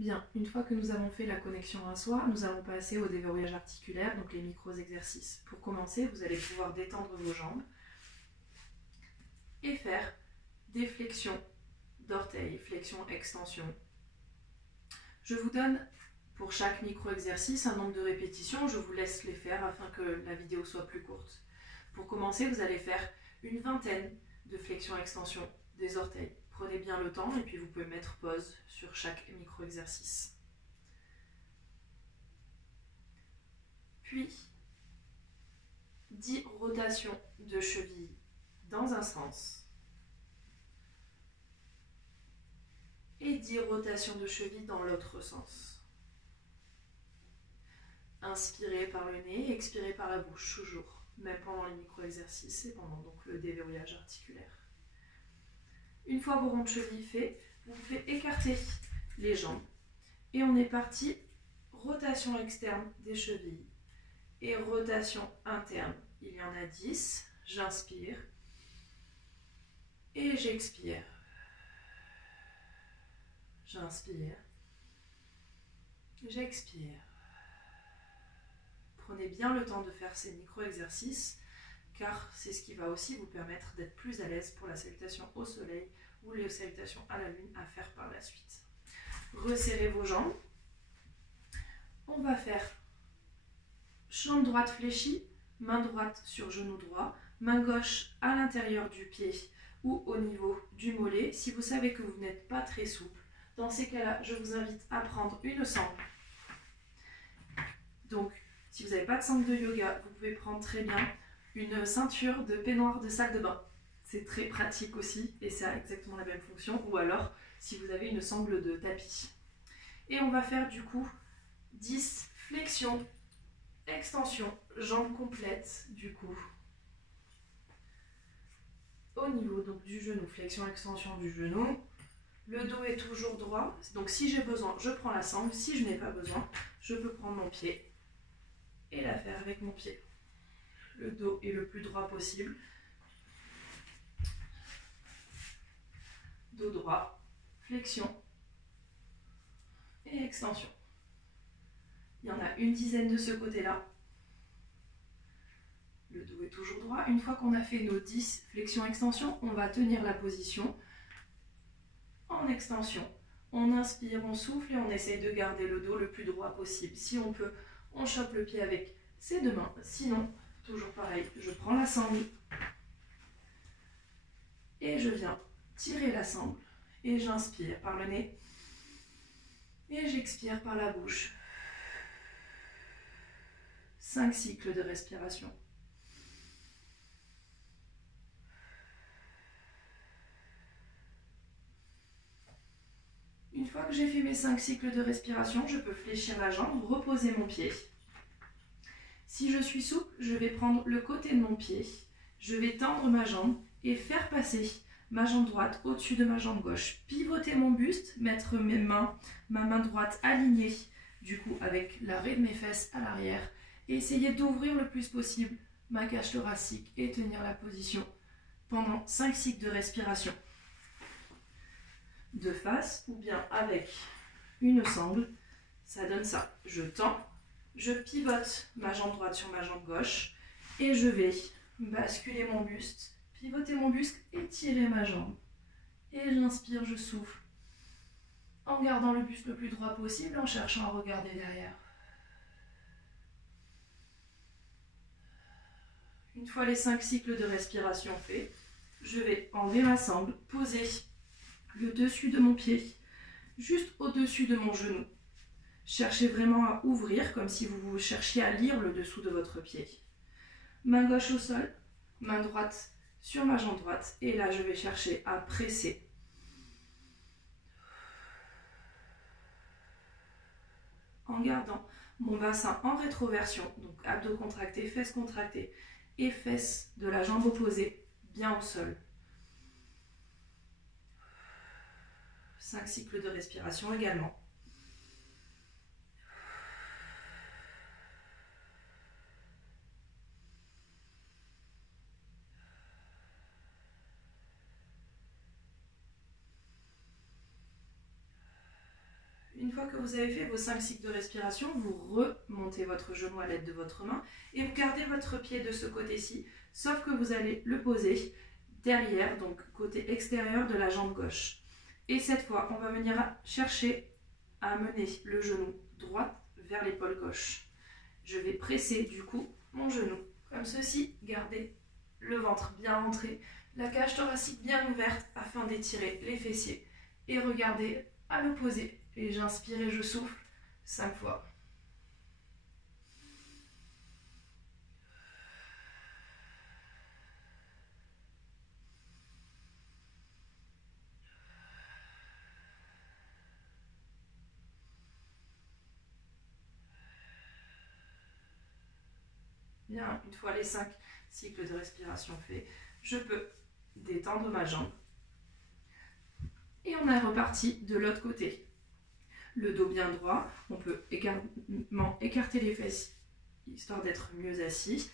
Bien, une fois que nous avons fait la connexion à soi, nous allons passer au déverrouillage articulaire, donc les micro-exercices. Pour commencer, vous allez pouvoir détendre vos jambes et faire des flexions d'orteils, flexion-extension. Je vous donne pour chaque micro-exercice un nombre de répétitions, je vous laisse les faire afin que la vidéo soit plus courte. Pour commencer, vous allez faire une vingtaine de flexion-extension des orteils. Prenez bien le temps et puis vous pouvez mettre pause sur chaque micro-exercice. Puis, 10 rotations de cheville dans un sens et 10 rotations de cheville dans l'autre sens. Inspirez par le nez, expirez par la bouche, toujours, même pendant les micro-exercices et pendant donc le déverrouillage articulaire. Une fois vos ronds de cheville faits, vous pouvez écarter les jambes et on est parti, rotation externe des chevilles et rotation interne. Il y en a 10, j'inspire et j'expire. J'inspire, j'expire. Prenez bien le temps de faire ces micro-exercices car c'est ce qui va aussi vous permettre d'être plus à l'aise pour la salutation au soleil ou les salutations à la lune à faire par la suite. Resserrez vos jambes. On va faire jambe droite fléchie, main droite sur genou droit, main gauche à l'intérieur du pied ou au niveau du mollet. Si vous savez que vous n'êtes pas très souple, dans ces cas-là, je vous invite à prendre une sangle. Donc, si vous n'avez pas de sangle de yoga, vous pouvez prendre très bien une ceinture de peignoir de salle de bain. C'est très pratique aussi et ça a exactement la même fonction. Ou alors, si vous avez une sangle de tapis. Et on va faire du coup 10 flexions, extensions, jambes complètes du coup. Au niveau donc, du genou, flexion, extension du genou. Le dos est toujours droit. Donc si j'ai besoin, je prends la sangle. Si je n'ai pas besoin, je peux prendre mon pied et la faire avec mon pied. Le dos est le plus droit possible. Dos droit, flexion et extension. Il y en a une dizaine de ce côté-là. Le dos est toujours droit. Une fois qu'on a fait nos 10 flexions-extensions, on va tenir la position en extension. On inspire, on souffle et on essaye de garder le dos le plus droit possible. Si on peut, on chope le pied avec ses deux mains. Sinon, toujours pareil, je prends la sangle et je viens tirer la sangle et j'inspire par le nez et j'expire par la bouche. 5 cycles de respiration. Une fois que j'ai fait mes 5 cycles de respiration, je peux fléchir la jambe, reposer mon pied. Si je suis souple, je vais prendre le côté de mon pied, je vais tendre ma jambe et faire passer ma jambe droite au-dessus de ma jambe gauche. Pivoter mon buste, mettre ma main droite alignée du coup avec l'arrêt de mes fesses à l'arrière et essayer d'ouvrir le plus possible ma cage thoracique et tenir la position pendant 5 cycles de respiration. De face ou bien avec une sangle, ça donne ça. Je tends, je pivote ma jambe droite sur ma jambe gauche et je vais basculer mon buste, pivoter mon buste et tirer ma jambe. Et j'inspire, je souffle en gardant le buste le plus droit possible, en cherchant à regarder derrière. Une fois les 5 cycles de respiration faits, je vais enlever ma sangle, poser le dessus de mon pied, juste au-dessus de mon genou. Cherchez vraiment à ouvrir, comme si vous cherchiez à lire le dessous de votre pied. Main gauche au sol, main droite sur ma jambe droite. Et là, je vais chercher à presser. En gardant mon bassin en rétroversion, donc abdos contractés, fesses contractées et fesses de la jambe opposée bien au sol. 5 cycles de respiration également. Une fois que vous avez fait vos 5 cycles de respiration, vous remontez votre genou à l'aide de votre main et vous gardez votre pied de ce côté-ci, sauf que vous allez le poser derrière, donc côté extérieur de la jambe gauche. Et cette fois, on va venir chercher à amener le genou droit vers l'épaule gauche. Je vais presser du coup mon genou comme ceci, garder le ventre bien rentré, la cage thoracique bien ouverte afin d'étirer les fessiers. Et regardez à l'opposé. Et j'inspire et je souffle 5 fois. Bien, une fois les 5 cycles de respiration faits, je peux détendre ma jambe. Et on est reparti de l'autre côté. Le dos bien droit, on peut également écarter les fesses, histoire d'être mieux assis.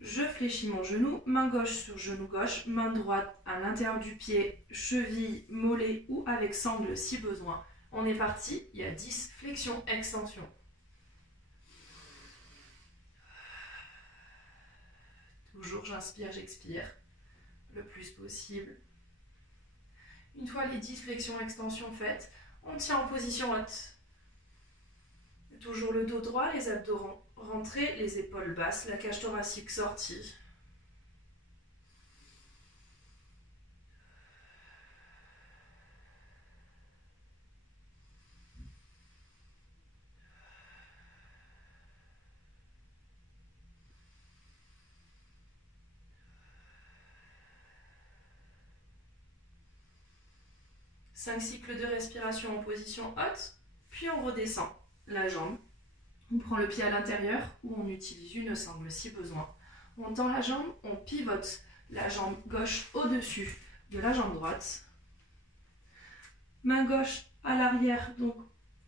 Je fléchis mon genou, main gauche sur genou gauche, main droite à l'intérieur du pied, cheville, mollet ou avec sangle si besoin. On est parti, il y a 10 flexions, extensions. Toujours j'inspire, j'expire le plus possible. Une fois les 10 flexions, extensions faites, on tient en position haute. Toujours le dos droit, les abdos rentrés, les épaules basses, la cage thoracique sortie. Cinq cycles de respiration en position haute, puis on redescend la jambe. On prend le pied à l'intérieur ou on utilise une sangle si besoin. On tend la jambe, on pivote la jambe gauche au-dessus de la jambe droite. Main gauche à l'arrière, donc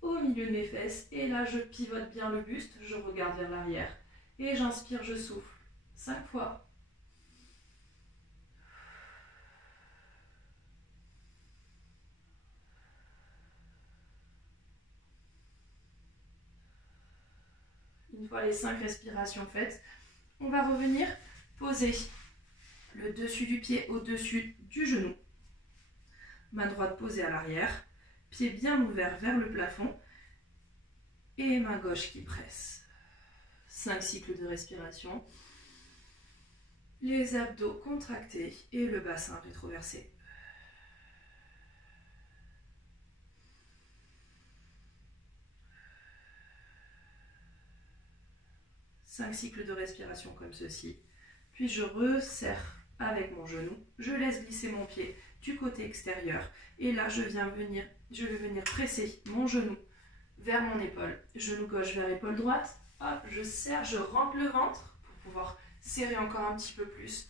au milieu de mes fesses. Et là, je pivote bien le buste, je regarde vers l'arrière. Et j'inspire, je souffle. 5 fois. Une fois les 5 respirations faites, on va revenir poser le dessus du pied au-dessus du genou. Main droite posée à l'arrière, pied bien ouvert vers le plafond et main gauche qui presse. 5 cycles de respiration. Les abdos contractés et le bassin rétroversé. Cinq cycles de respiration comme ceci. Puis je resserre avec mon genou. Je laisse glisser mon pied du côté extérieur. Et là, je vais venir presser mon genou vers mon épaule. Genou gauche vers épaule droite. Hop, je serre, je rentre le ventre pour pouvoir serrer encore un petit peu plus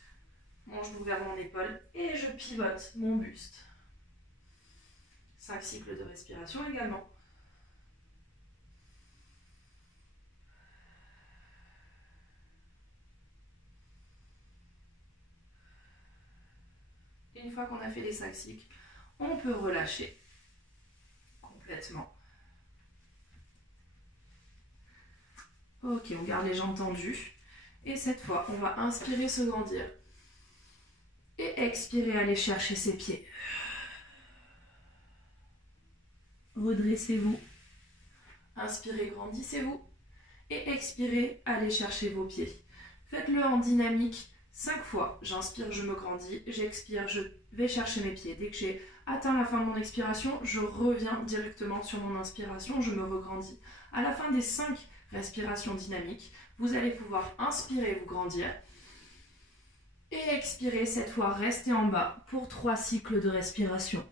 mon genou vers mon épaule. Et je pivote mon buste. 5 cycles de respiration également. Une fois qu'on a fait les 5 cycles, on peut relâcher complètement. Ok, on garde les jambes tendues. Et cette fois, on va inspirer, se grandir. Et expirer, aller chercher ses pieds. Redressez-vous. Inspirez, grandissez-vous. Et expirez, allez chercher vos pieds. Faites-le en dynamique 5 fois. J'inspire, je me grandis. J'expire, je vais chercher mes pieds. Dès que j'ai atteint la fin de mon expiration, je reviens directement sur mon inspiration. Je me regrandis. À la fin des 5 respirations dynamiques, vous allez pouvoir inspirer, vous grandir. Et expirer, cette fois, restez en bas pour 3 cycles de respiration.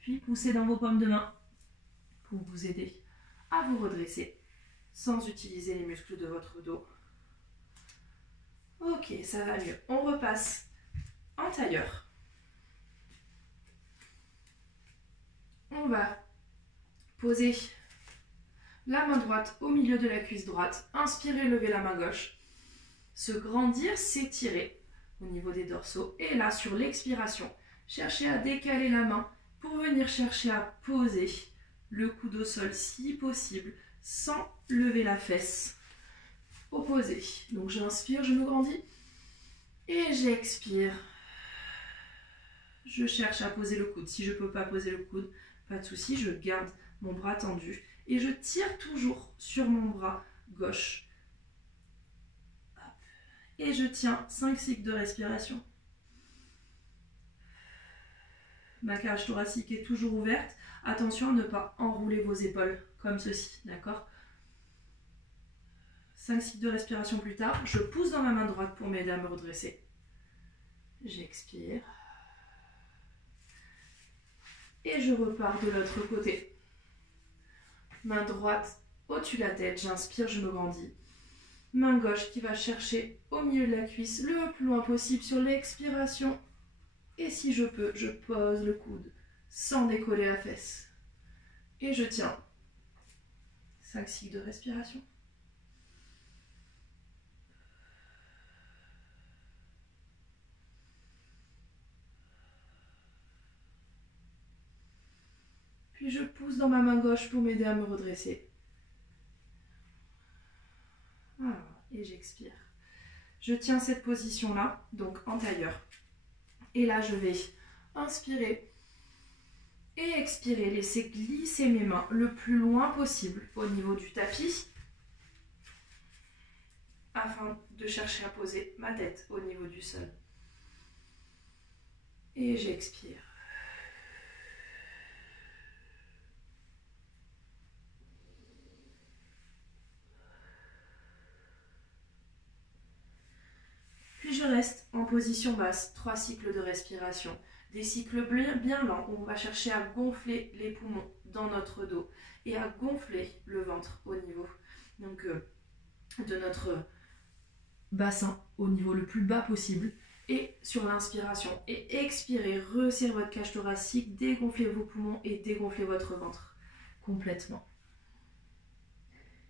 Puis poussez dans vos paumes de main pour vous aider à vous redresser sans utiliser les muscles de votre dos. Ok, ça va mieux. On repasse en tailleur. On On va poser la main droite au milieu de la cuisse droite. Inspirez, levez la main gauche. Se grandir, s'étirer au niveau des dorsaux. Et là, sur l'expiration, cherchez à décaler la main pour venir chercher à poser le coude au sol si possible, sans lever la fesse. Opposé. Donc j'inspire, je me grandis. Et j'expire. Je cherche à poser le coude. Si je ne peux pas poser le coude, pas de souci, je garde mon bras tendu. Et je tire toujours sur mon bras gauche. Et je tiens 5 cycles de respiration. Ma cage thoracique est toujours ouverte. Attention à ne pas enrouler vos épaules comme ceci, d'accord? 5 cycles de respiration plus tard, je pousse dans ma main droite pour m'aider à me redresser. J'expire. Et je repars de l'autre côté. Main droite au-dessus de la tête, j'inspire, je me grandis. Main gauche qui va chercher au milieu de la cuisse le plus loin possible sur l'expiration. Et si je peux, je pose le coude sans décoller la fesse. Et je tiens 5 cycles de respiration. Puis je pousse dans ma main gauche pour m'aider à me redresser. Voilà, et j'expire. Je tiens cette position-là, donc en tailleur. Et là, je vais inspirer et expirer. Laisser glisser mes mains le plus loin possible au niveau du tapis afin de chercher à poser ma tête au niveau du sol. Et j'expire. Puis je reste en position basse, 3 cycles de respiration. Des cycles bien lents où on va chercher à gonfler les poumons dans notre dos et à gonfler le ventre au niveau donc, de notre bassin, au niveau le plus bas possible. Et sur l'inspiration et expirez, resserrez votre cage thoracique, dégonflez vos poumons et dégonflez votre ventre complètement.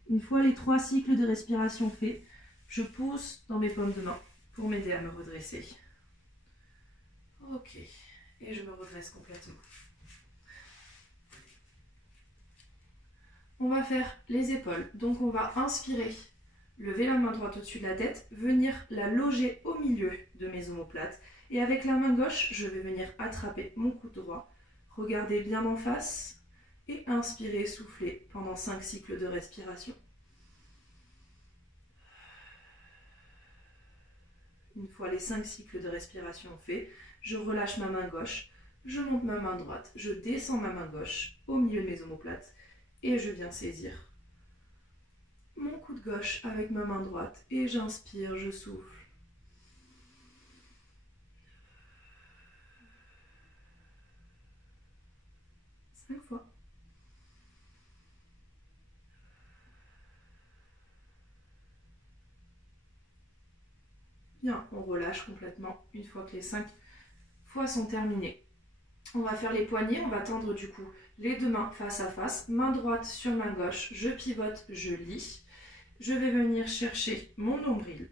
Une fois les 3 cycles de respiration faits, je pousse dans mes paumes de main pour m'aider à me redresser. Ok, et je me redresse complètement. On va faire les épaules, donc on va inspirer, lever la main droite au-dessus de la tête, venir la loger au milieu de mes omoplates et avec la main gauche, je vais venir attraper mon coude droit, regarder bien en face et inspirer, souffler pendant 5 cycles de respiration. Une fois les 5 cycles de respiration faits, je relâche ma main gauche, je monte ma main droite, je descends ma main gauche au milieu de mes omoplates et je viens saisir mon coude gauche avec ma main droite et j'inspire, je souffle. Cinq fois. Bien, on relâche complètement une fois que les 5 fois sont terminées. On va faire les poignets, on va tendre du coup les deux mains face à face, main droite sur main gauche, je pivote, je lis. Je vais venir chercher mon nombril,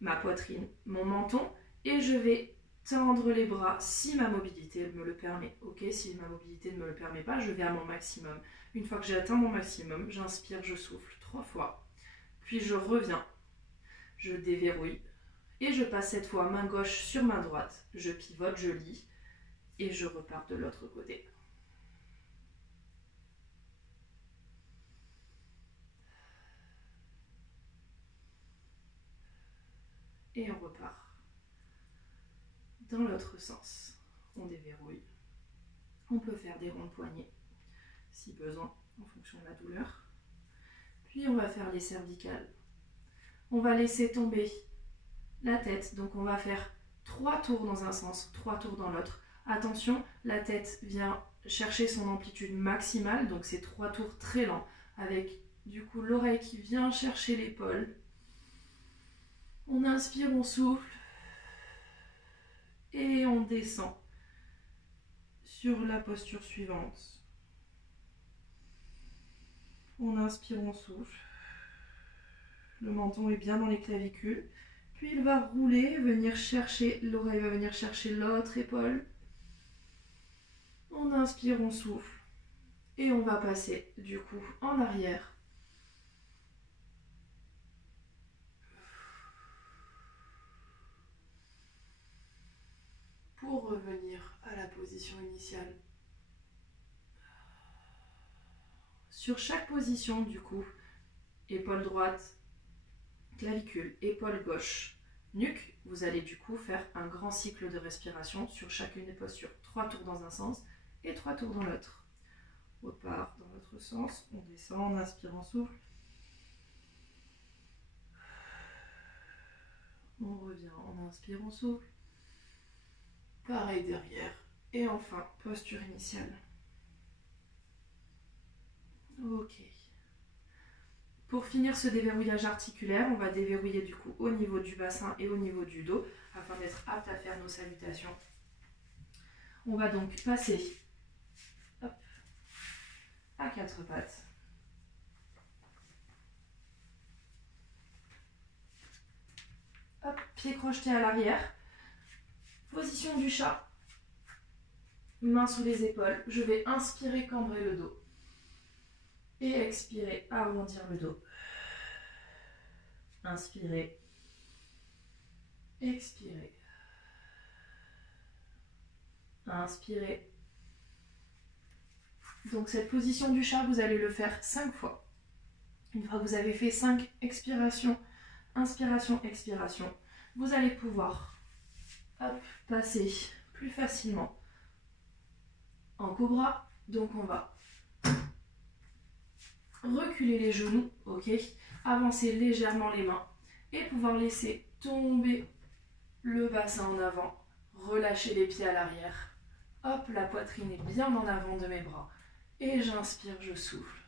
ma poitrine, mon menton et je vais tendre les bras si ma mobilité me le permet. Ok, si ma mobilité ne me le permet pas, je vais à mon maximum. Une fois que j'ai atteint mon maximum, j'inspire, je souffle 3 fois. Puis je reviens, je déverrouille et je passe cette fois main gauche sur main droite. Je pivote, je lis et je repars de l'autre côté. Et on repart dans l'autre sens. On déverrouille. On peut faire des ronds de poignets si besoin en fonction de la douleur. Puis on va faire les cervicales. On va laisser tomber la tête. Donc on va faire 3 tours dans un sens, 3 tours dans l'autre. Attention, la tête vient chercher son amplitude maximale. Donc c'est 3 tours très lents avec du coup l'oreille qui vient chercher l'épaule. On inspire, on souffle et on descend sur la posture suivante. On inspire, on souffle. Le menton est bien dans les clavicules. Puis il va rouler, venir chercher, l'oreille va venir chercher l'autre épaule. On inspire, on souffle. Et on va passer du coup en arrière. Pour revenir à la position initiale. Sur chaque position du coup, épaule droite, clavicule, épaule gauche, nuque, vous allez du coup faire un grand cycle de respiration sur chacune des postures. 3 tours dans un sens et 3 tours dans l'autre. On part dans l'autre sens, on descend, on inspire, on souffle. On revient, on inspire, on souffle. Pareil derrière. Et enfin, posture initiale. Ok. Pour finir ce déverrouillage articulaire, on va déverrouiller du coup au niveau du bassin et au niveau du dos afin d'être apte à faire nos salutations. On va donc passer hop, à 4 pattes. Hop, pied crocheté à l'arrière. Position du chat. Mains sous les épaules. Je vais inspirer, cambrer le dos. Et expirer, arrondir le dos. Inspirez. Expirez. Inspirez. Donc cette position du chat, vous allez le faire 5 fois. Une fois que vous avez fait 5 expirations, inspiration, expiration, vous allez pouvoir passer plus facilement en cobra. Donc on va reculer les genoux, ok, avancer légèrement les mains et pouvoir laisser tomber le bassin en avant, relâcher les pieds à l'arrière. Hop, la poitrine est bien en avant de mes bras. Et j'inspire, je souffle.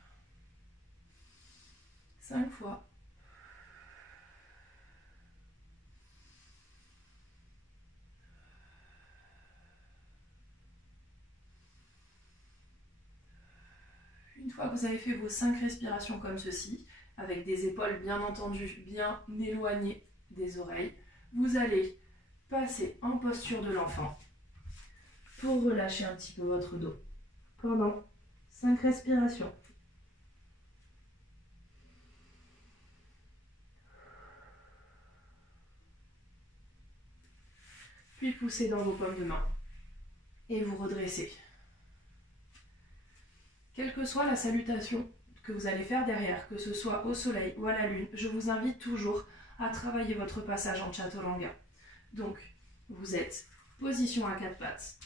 5 fois. Une fois que vous avez fait vos 5 respirations comme ceci, avec des épaules bien entendu bien éloignées des oreilles, vous allez passer en posture de l'enfant pour relâcher un petit peu votre dos pendant 5 respirations. Puis poussez dans vos paumes de main et vous redressez. Quelle que soit la salutation que vous allez faire derrière, que ce soit au soleil ou à la lune, je vous invite toujours à travailler votre passage en chaturanga. Donc, vous êtes position à 4 pattes,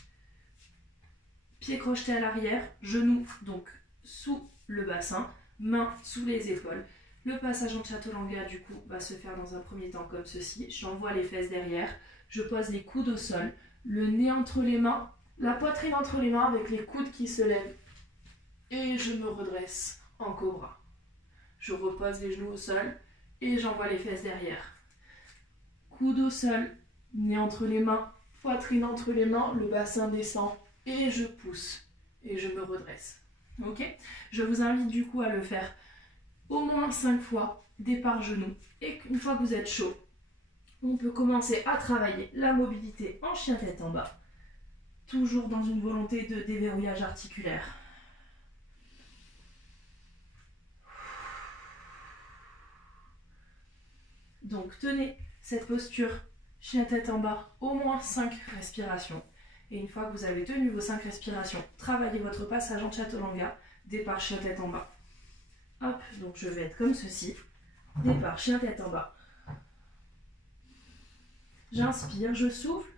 pieds crochetés à l'arrière, genoux donc sous le bassin, mains sous les épaules. Le passage en chaturanga du coup va se faire dans un premier temps comme ceci. J'envoie les fesses derrière, je pose les coudes au sol, le nez entre les mains, la poitrine entre les mains avec les coudes qui se lèvent. Et je me redresse en cobra. Je repose les genoux au sol et j'envoie les fesses derrière. Coude au sol, nez entre les mains, poitrine entre les mains, le bassin descend et je pousse et je me redresse. Ok ? Je vous invite du coup à le faire au moins 5 fois, départ genou. Et une fois que vous êtes chaud, on peut commencer à travailler la mobilité en chien tête en bas. Toujours dans une volonté de déverrouillage articulaire. Donc tenez cette posture, chien tête en bas, au moins 5 respirations. Et une fois que vous avez tenu vos 5 respirations, travaillez votre passage en chaturanga, départ chien tête en bas. Hop, donc je vais être comme ceci, départ chien tête en bas. J'inspire, je souffle,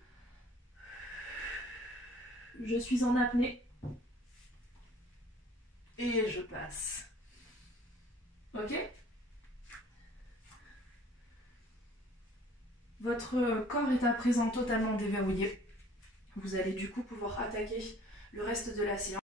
je suis en apnée et je passe. Ok ? Votre corps est à présent totalement déverrouillé. Vous allez du coup pouvoir attaquer le reste de la séance.